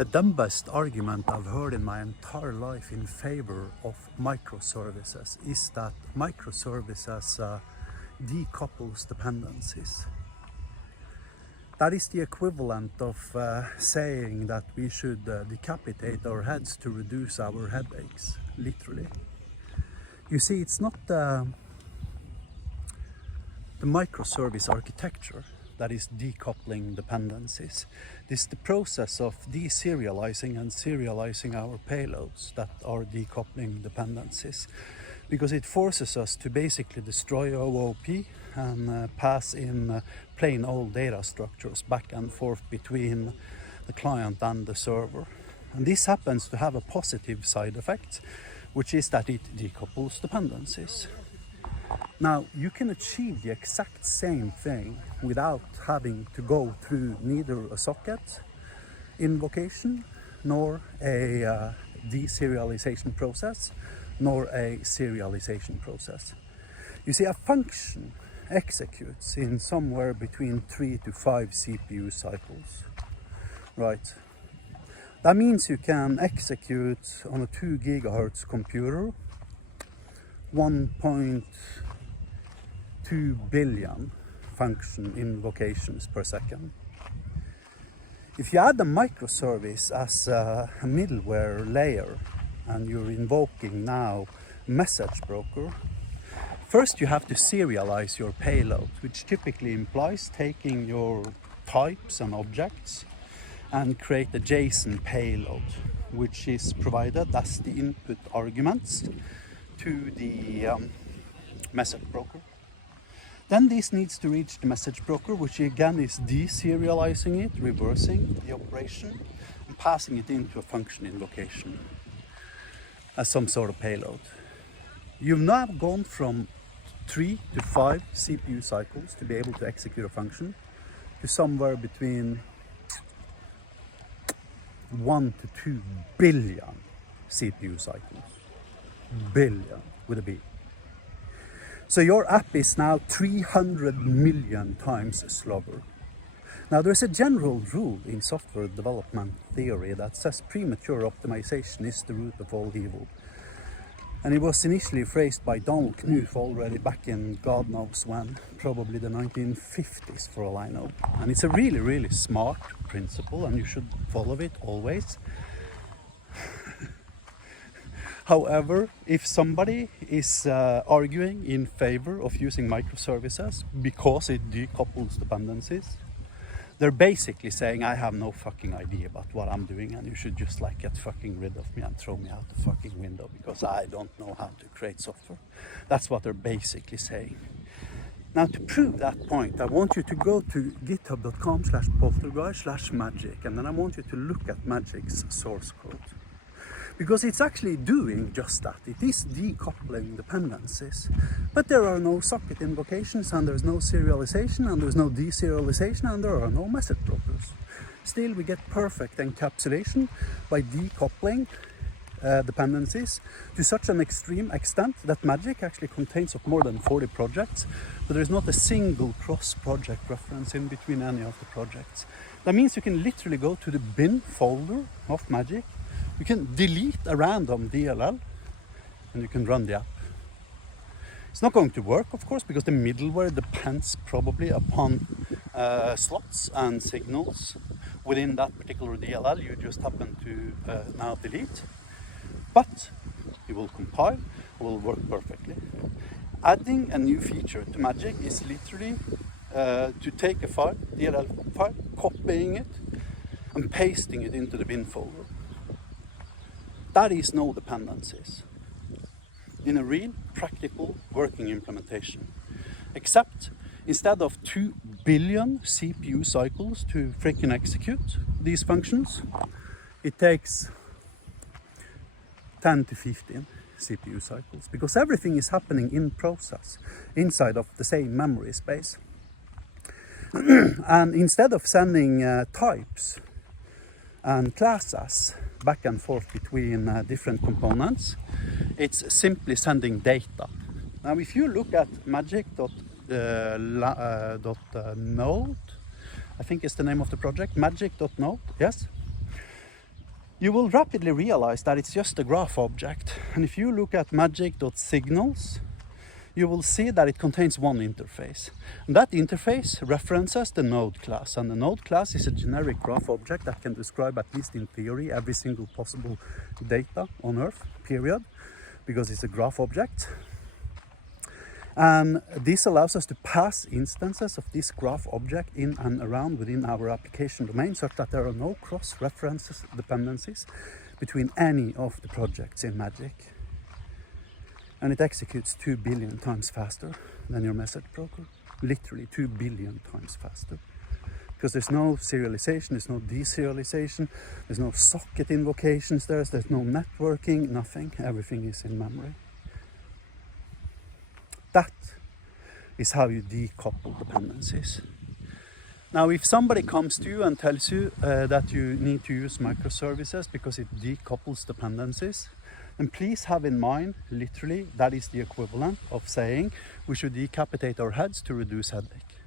The dumbest argument I've heard in my entire life in favor of microservices is that microservices decouples dependencies. That is the equivalent of saying that we should decapitate our heads to reduce our headaches, literally. You see, it's not the microservice architecture that is decoupling dependencies. This is the process of deserializing and serializing our payloads that are decoupling dependencies, because it forces us to basically destroy OOP and pass in plain old data structures back and forth between the client and the server. And this happens to have a positive side effect, which is that it decouples dependencies. Now, you can achieve the exact same thing without having to go through neither a socket invocation, nor a deserialization process, nor a serialization process. You see, a function executes in somewhere between 3 to 5 CPU cycles, right? That means you can execute on a 2 gigahertz computer 1.2 billion function invocations per second. If you add a microservice as a middleware layer and you're invoking now message broker, first you have to serialize your payload, which typically implies taking your types and objects and create a JSON payload, which is provided as the input arguments to the message broker. Then this needs to reach the message broker, which again is deserializing it, reversing the operation, and passing it into a function invocation as some sort of payload. You've now gone from 3 to 5 CPU cycles to be able to execute a function to somewhere between 1 to 2 billion CPU cycles. Billion with a B. So your app is now 300 million times slower. Now there's a general rule in software development theory that says premature optimization is the root of all evil. And it was initially phrased by Donald Knuth already back in God knows when, probably the 1950s for all I know. And it's a really, really smart principle and you should follow it always. However, if somebody is arguing in favor of using microservices because it decouples dependencies, they're basically saying, I have no fucking idea about what I'm doing and you should just like get fucking rid of me and throw me out the fucking window because I don't know how to create software. That's what they're basically saying. Now, to prove that point, I want you to go to github.com/poltergeist/magic, and then I want you to look at Magic's source code. Because it's actually doing just that. It is decoupling dependencies. But there are no socket invocations, and there's no serialization, and there's no deserialization, and there are no message brokers. Still, we get perfect encapsulation by decoupling dependencies to such an extreme extent that Magic actually contains of more than 40 projects, but there's not a single cross-project reference in between any of the projects. That means you can literally go to the bin folder of Magic. You can delete a random DLL and you can run the app. It's not going to work, of course, because the middleware depends probably upon slots and signals within that particular DLL you just happen to now delete. But it will compile, it will work perfectly. Adding a new feature to Magic is literally to take a file, DLL file, copying it and pasting it into the bin folder. That is no dependencies in a real, practical, working implementation. Except instead of 2 billion CPU cycles to freaking execute these functions, it takes 10 to 15 CPU cycles, because everything is happening in process inside of the same memory space. And instead of sending types and classes back and forth between different components, it's simply sending data. Now, if you look at magic.node, I think is the name of the project, magic.node, yes? you will rapidly realize that it's just a graph object. And if you look at magic.signals, you will see that it contains one interface. And that interface references the node class. And the node class is a generic graph object that can describe, at least in theory, every single possible data on Earth, period, because it's a graph object. And this allows us to pass instances of this graph object in and around within our application domain, such that there are no cross-reference dependencies between any of the projects in Magic. And it executes 2 billion times faster than your message broker. Literally 2 billion times faster. Because there's no serialization, there's no deserialization, there's no socket invocations, there's no networking, nothing. Everything is in memory. That is how you decouple dependencies. Now, if somebody comes to you and tells you that you need to use microservices because it decouples dependencies, then please have in mind, literally, that is the equivalent of saying we should decapitate our heads to reduce headache.